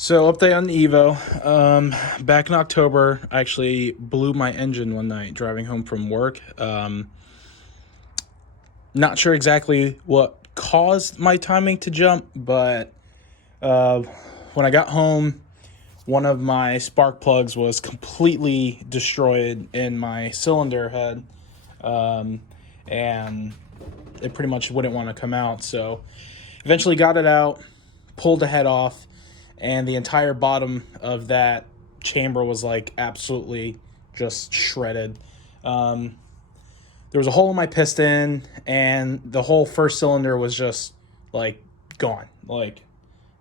So update on the Evo. Back in October, I actually blew my engine one night driving home from work. Not sure exactly what caused my timing to jump, but when I got home, one of my spark plugs was completely destroyed in my cylinder head, and it pretty much wouldn't want to come out. So eventually got it out, pulled the head off, and the entire bottom of that chamber was like absolutely just shredded. There was a hole in my piston, and the whole first cylinder was just like gone, like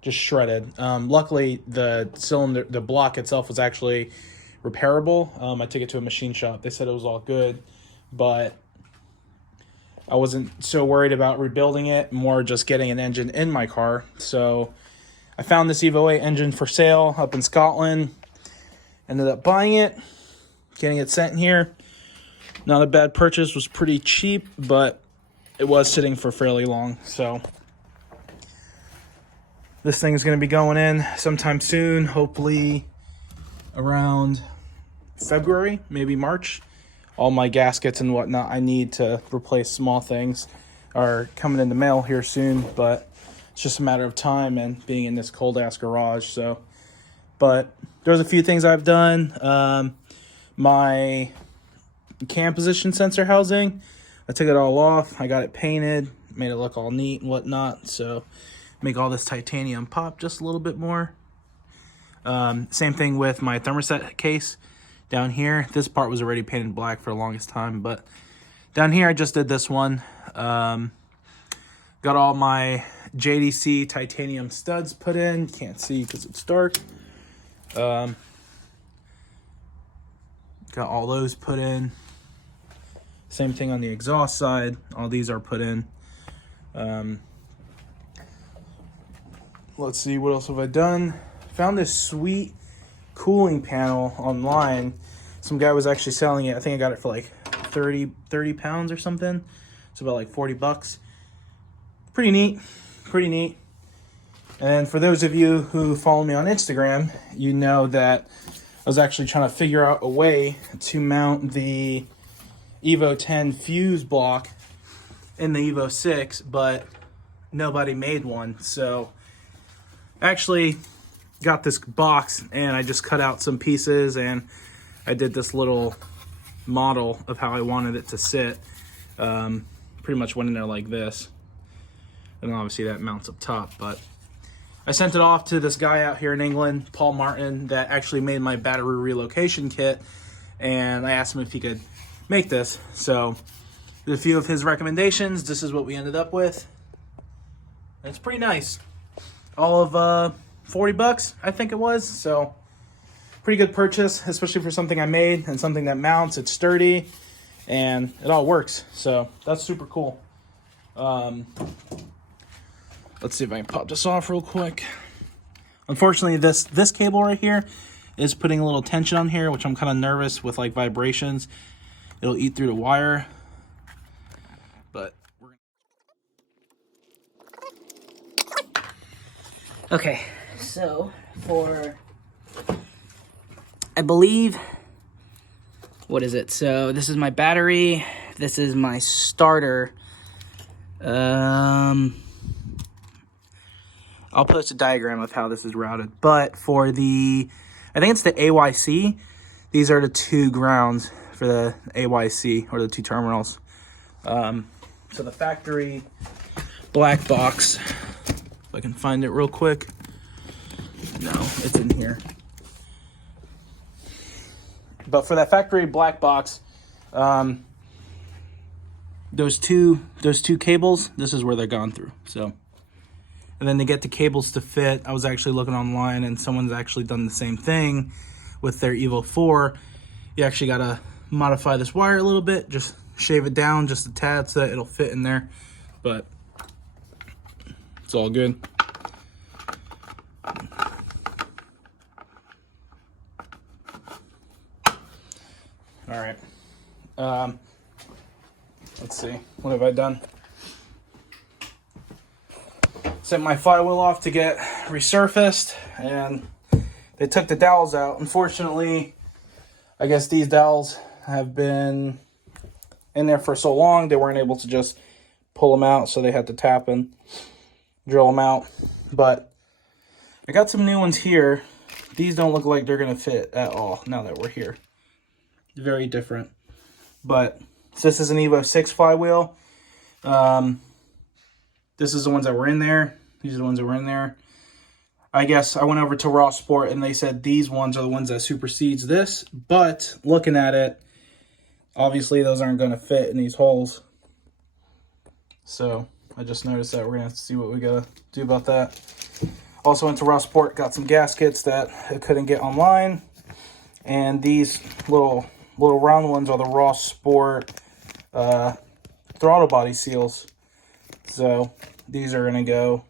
just shredded. Luckily, the block itself was actually repairable. I took it to a machine shop. They said it was all good, but I wasn't so worried about rebuilding it, more just getting an engine in my car. So I found this Evo 8 engine for sale up in Scotland. Ended up buying it, getting it sent here. Not a bad purchase, was pretty cheap, but it was sitting for fairly long. So this thing is going to be going in sometime soon, hopefully around February, maybe March. All my gaskets and whatnot I need to replace small things are coming in the mail here soon, but it's just a matter of time and being in this cold ass garage. So, but there's a few things I've done. My cam position sensor housing, I took it all off. I got it painted, made it look all neat and whatnot. So make all this titanium pop just a little bit more. Same thing with my thermostat case down here. This part was already painted black for the longest time, but down here I just did this one. Got all my JDC titanium studs put in. Can't see because it's dark. Got all those put in. Same thing on the exhaust side. All these are put in. Let's see, what else have I done? Found this sweet cooling panel online. Some guy was actually selling it. I think I got it for like 30 pounds or something. It's about like 40 bucks. Pretty neat. Pretty neat. And for those of you who follow me on Instagram, you know that I was actually trying to figure out a way to mount the Evo 10 fuse block in the Evo 6, but nobody made one. So actually got this box and I just cut out some pieces and I did this little model of how I wanted it to sit. Pretty much went in there like this, and obviously that mounts up top. But I sent it off to this guy out here in England, Paul Martin, that actually made my battery relocation kit, and I asked him if he could make this. So with a few of his recommendations, this is what we ended up with. And it's pretty nice. All of 40 bucks, I think it was. So pretty good purchase, especially for something I made and something that mounts. It's sturdy and it all works. So that's super cool. Let's see if I can pop this off real quick. Unfortunately, this cable right here is putting a little tension on here, which I'm kind of nervous with, like vibrations. It'll eat through the wire. But we're Okay, so I believe, what is it? So this is my battery. This is my starter. I'll post a diagram of how this is routed. But for the, I think it's the AYC, these are the two grounds for the AYC, or the two terminals. So the factory black box, if I can find it real quick. No, it's in here. But for that factory black box, those two cables, this is where they're gone through. So, and then to get the cables to fit, I was actually looking online, and someone's actually done the same thing with their Evo 4. You actually gotta modify this wire a little bit, just shave it down just a tad so that it'll fit in there. But it's all good. All right. Let's see. What have I done? Sent my flywheel off to get resurfaced, and they took the dowels out. Unfortunately, I guess these dowels have been in there for so long, they weren't able to just pull them out, so they had to tap and drill them out. But I got some new ones here. These don't look like they're going to fit at all now that we're here. Very different. But so this is an Evo 6 flywheel. This is the ones that were in there. These are the ones that were in there. I guess I went over to Raw Sport and they said these ones are the ones that supersedes this. But looking at it, obviously those aren't going to fit in these holes. So I just noticed that. We're going to have to see what we got to do about that. Also went to Raw Sport, got some gaskets that I couldn't get online. And these little round ones are the Raw Sport throttle body seals. So these are going to go,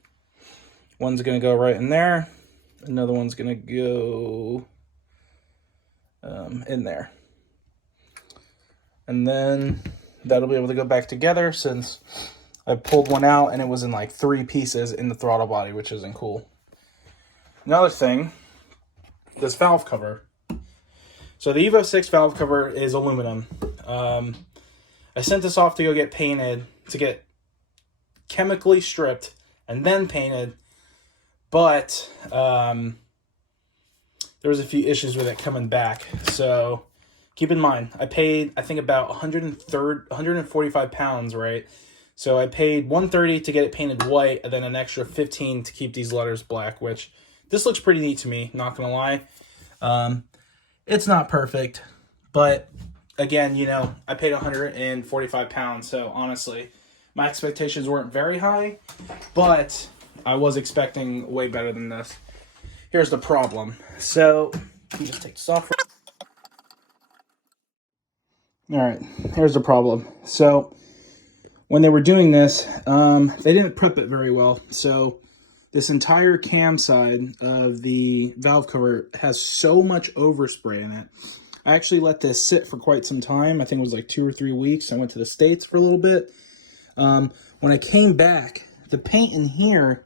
one's going to go right in there. Another one's going to go in there. And then that'll be able to go back together, since I pulled one out and it was in like 3 pieces in the throttle body, which isn't cool. Another thing, this valve cover. So the Evo 6 valve cover is aluminum. I sent this off to go get painted, to get chemically stripped and then painted, but there was a few issues with it coming back. So keep in mind, I paid, I think, about 145 pounds, right? So I paid $130 to get it painted white, and then an extra $15 to keep these letters black, which this looks pretty neat to me, not gonna lie. It's not perfect, but again, you know, I paid 145 pounds, so honestly, my expectations weren't very high, but I was expecting way better than this. Here's the problem. So, you just take this off. All right, here's the problem. So, when they were doing this, they didn't prep it very well. So, this entire cam side of the valve cover has so much overspray in it. I actually let this sit for quite some time. I think it was like 2 or 3 weeks. I went to the States for a little bit. When I came back, the paint in here,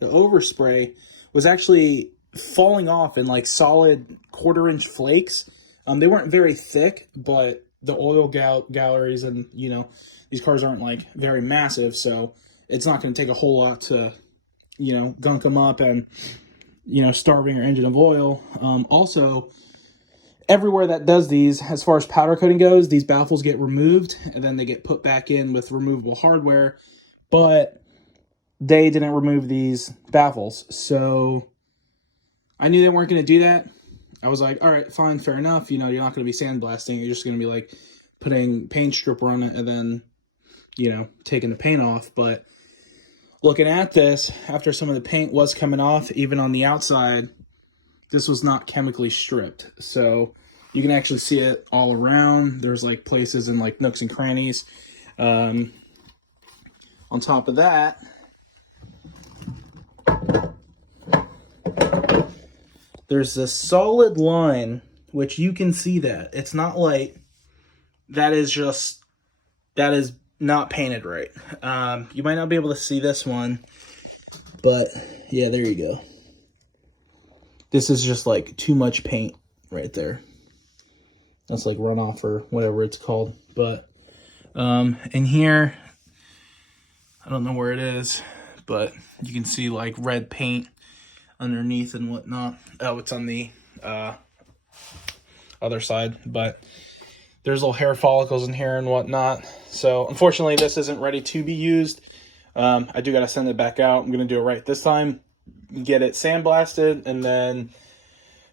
the overspray, was actually falling off in like solid 1/4-inch flakes. They weren't very thick, but the oil galleries and, you know, these cars aren't like very massive, so it's not going to take a whole lot to, you know, gunk them up and, you know, starving your engine of oil. Also, everywhere that does these, as far as powder coating goes, these baffles get removed and then they get put back in with removable hardware, but they didn't remove these baffles. So I knew they weren't going to do that. I was like, all right, fine, fair enough. You know, you're not going to be sandblasting. You're just going to be like putting paint stripper on it and then, you know, taking the paint off. But looking at this, after some of the paint was coming off, even on the outside, this was not chemically stripped. So you can actually see it all around. There's like places and like nooks and crannies. On top of that, there's this solid line, which you can see that. It's not light. That is not painted right. You might not be able to see this one, but yeah, there you go. This is just like too much paint right there. That's like runoff or whatever it's called. But in here, I don't know where it is, but you can see like red paint underneath and whatnot. Oh, it's on the other side, but there's little hair follicles in here and whatnot. So unfortunately, this isn't ready to be used. I do got to send it back out. I'm going to do it right this time. Get it sandblasted and then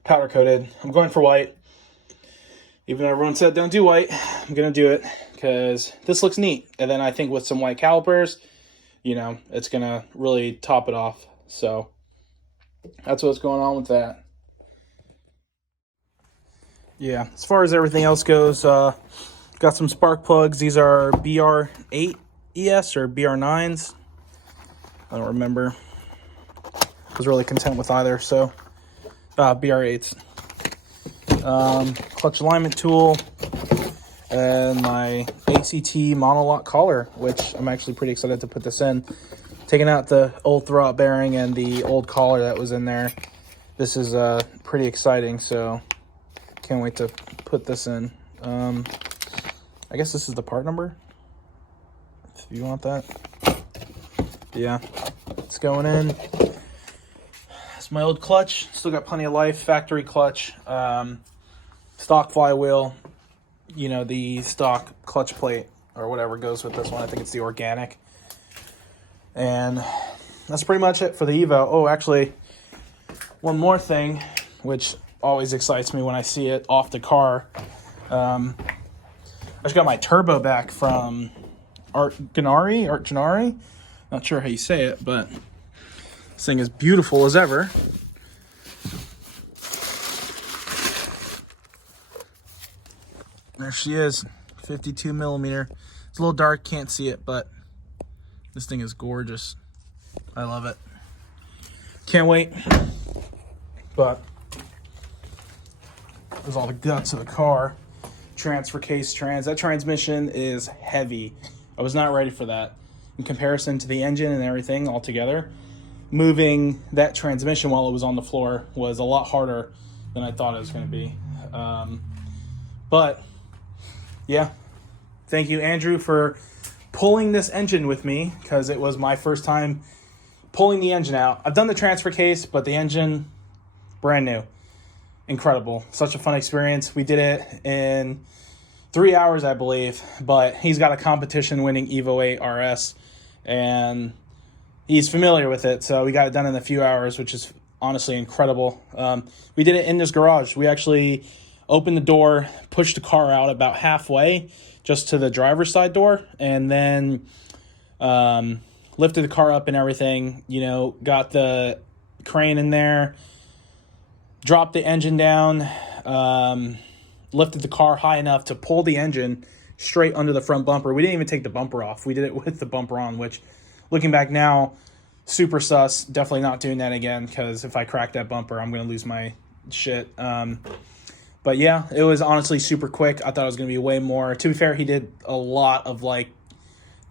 powder coated. I'm going for white. Even though everyone said don't do white, I'm going to do it because this looks neat. And then I think with some white calipers, you know, it's going to really top it off. So that's what's going on with that. Yeah, as far as everything else goes, got some spark plugs. These are BR8 ES or BR9s. I don't remember. I was really content with either, so BR8s. Clutch alignment tool, and my ACT monolock collar, which I'm actually pretty excited to put this in. taking out the old throwout bearing and the old collar that was in there. This is pretty exciting, so can't wait to put this in. I guess this is the part number, if you want that. Yeah, it's going in. It's my old clutch. Still got plenty of life. Factory clutch. Stock flywheel. You know, the stock clutch plate or whatever goes with this one. I think it's the organic. And that's pretty much it for the Evo. Oh, actually, one more thing, which always excites me when I see it off the car. I just got my turbo back from Artgennari. Not sure how you say it, but this thing is beautiful as ever. There she is, 52 millimeter. It's a little dark, can't see it, but this thing is gorgeous. I love it. Can't wait. But there's all the guts of the car. Transfer case that transmission is heavy. I was not ready for that. In comparison to the engine and everything altogether, moving that transmission while it was on the floor was a lot harder than I thought it was going to be. But yeah, thank you, Andrew, for pulling this engine with me, because it was my first time pulling the engine out. I've done the transfer case, but the engine, brand new. Incredible. Such a fun experience. We did it in 3 hours, I believe, but he's got a competition-winning Evo 8 RS, and he's familiar with it, so we got it done in a few hours, which is honestly incredible. We did it in this garage. We actually opened the door, pushed the car out about halfway, just to the driver's side door, and then lifted the car up and everything, you know, got the crane in there, dropped the engine down, lifted the car high enough to pull the engine straight under the front bumper. We didn't even take the bumper off. We did it with the bumper on, which, looking back now, super sus. Definitely not doing that again, because if I crack that bumper, I'm going to lose my shit. But yeah, it was honestly super quick. I thought it was going to be way more. To be fair, he did a lot of like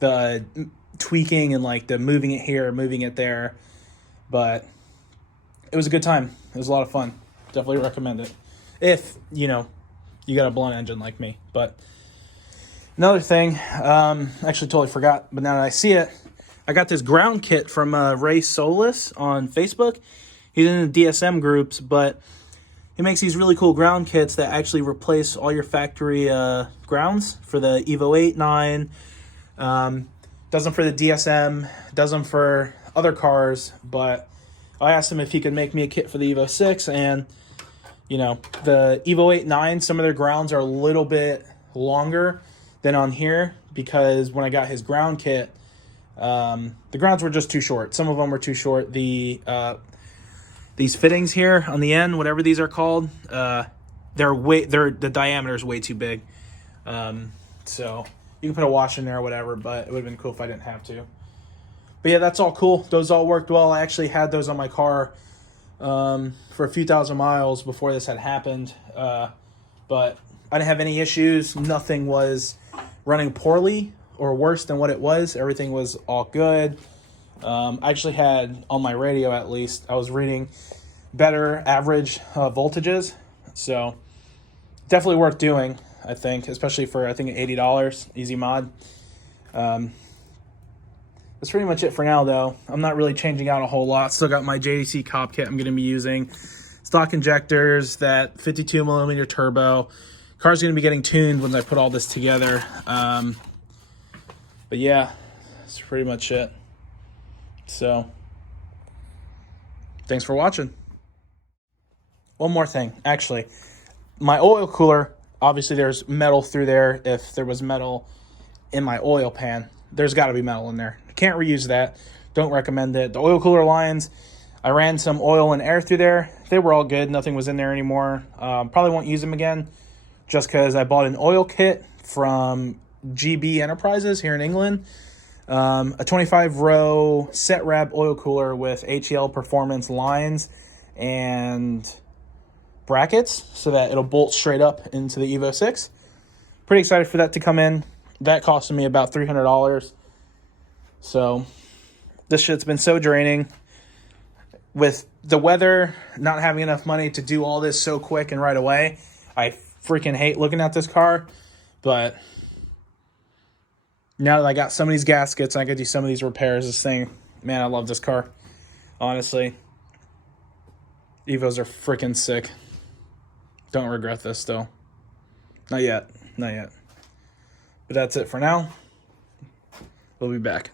the tweaking and like the moving it here, moving it there. But it was a good time. It was a lot of fun. Definitely recommend it if, you know, you got a blunt engine like me. But another thing, actually totally forgot, but now that I see it, I got this ground kit from Ray Solis on Facebook. He's in the DSM groups, but he makes these really cool ground kits that actually replace all your factory grounds for the Evo 8, 9. Does them for the DSM, does them for other cars, but I asked him if he could make me a kit for the Evo 6, and, you know, the Evo 8, 9, some of their grounds are a little bit longer than on here, because when I got his ground kit, the grounds were just too short. Some of them were too short. These fittings here on the end, whatever these are called, the diameter is way too big. So you can put a washer in there or whatever, but it would have been cool if I didn't have to. But yeah, that's all cool. Those all worked well. I actually had those on my car for a few thousand miles before this had happened. But I didn't have any issues. Nothing was running poorly or worse than what it was. Everything was all good. I actually had, on my radio at least, I was reading better average voltages. So definitely worth doing, I think, especially for, I think, $80, easy mod. That's pretty much it for now, though. I'm not really changing out a whole lot. Still got my JDC cop kit I'm going to be using. Stock injectors, that 52 millimeter turbo. Car's going to be getting tuned once I put all this together. But yeah, that's pretty much it. So, thanks for watching. One more thing, actually. My oil cooler, obviously there's metal through there. If there was metal in my oil pan, there's got to be metal in there. Can't reuse that. Don't recommend it. The oil cooler lines, I ran some oil and air through there. They were all good. Nothing was in there anymore. Probably won't use them again, just because I bought an oil kit from GB Enterprises here in England. A 25-row set wrap oil cooler with HEL performance lines and brackets so that it'll bolt straight up into the Evo 6. Pretty excited for that to come in. That costed me about $300. So This shit's been so draining. With the weather, not having enough money to do all this so quick and right away, I freaking hate looking at this car. But now that I got some of these gaskets and I could do some of these repairs, this thing, man, I love this car. Honestly, Evos are freaking sick. Don't regret this though. Not yet. Not yet. But that's it for now. We'll be back.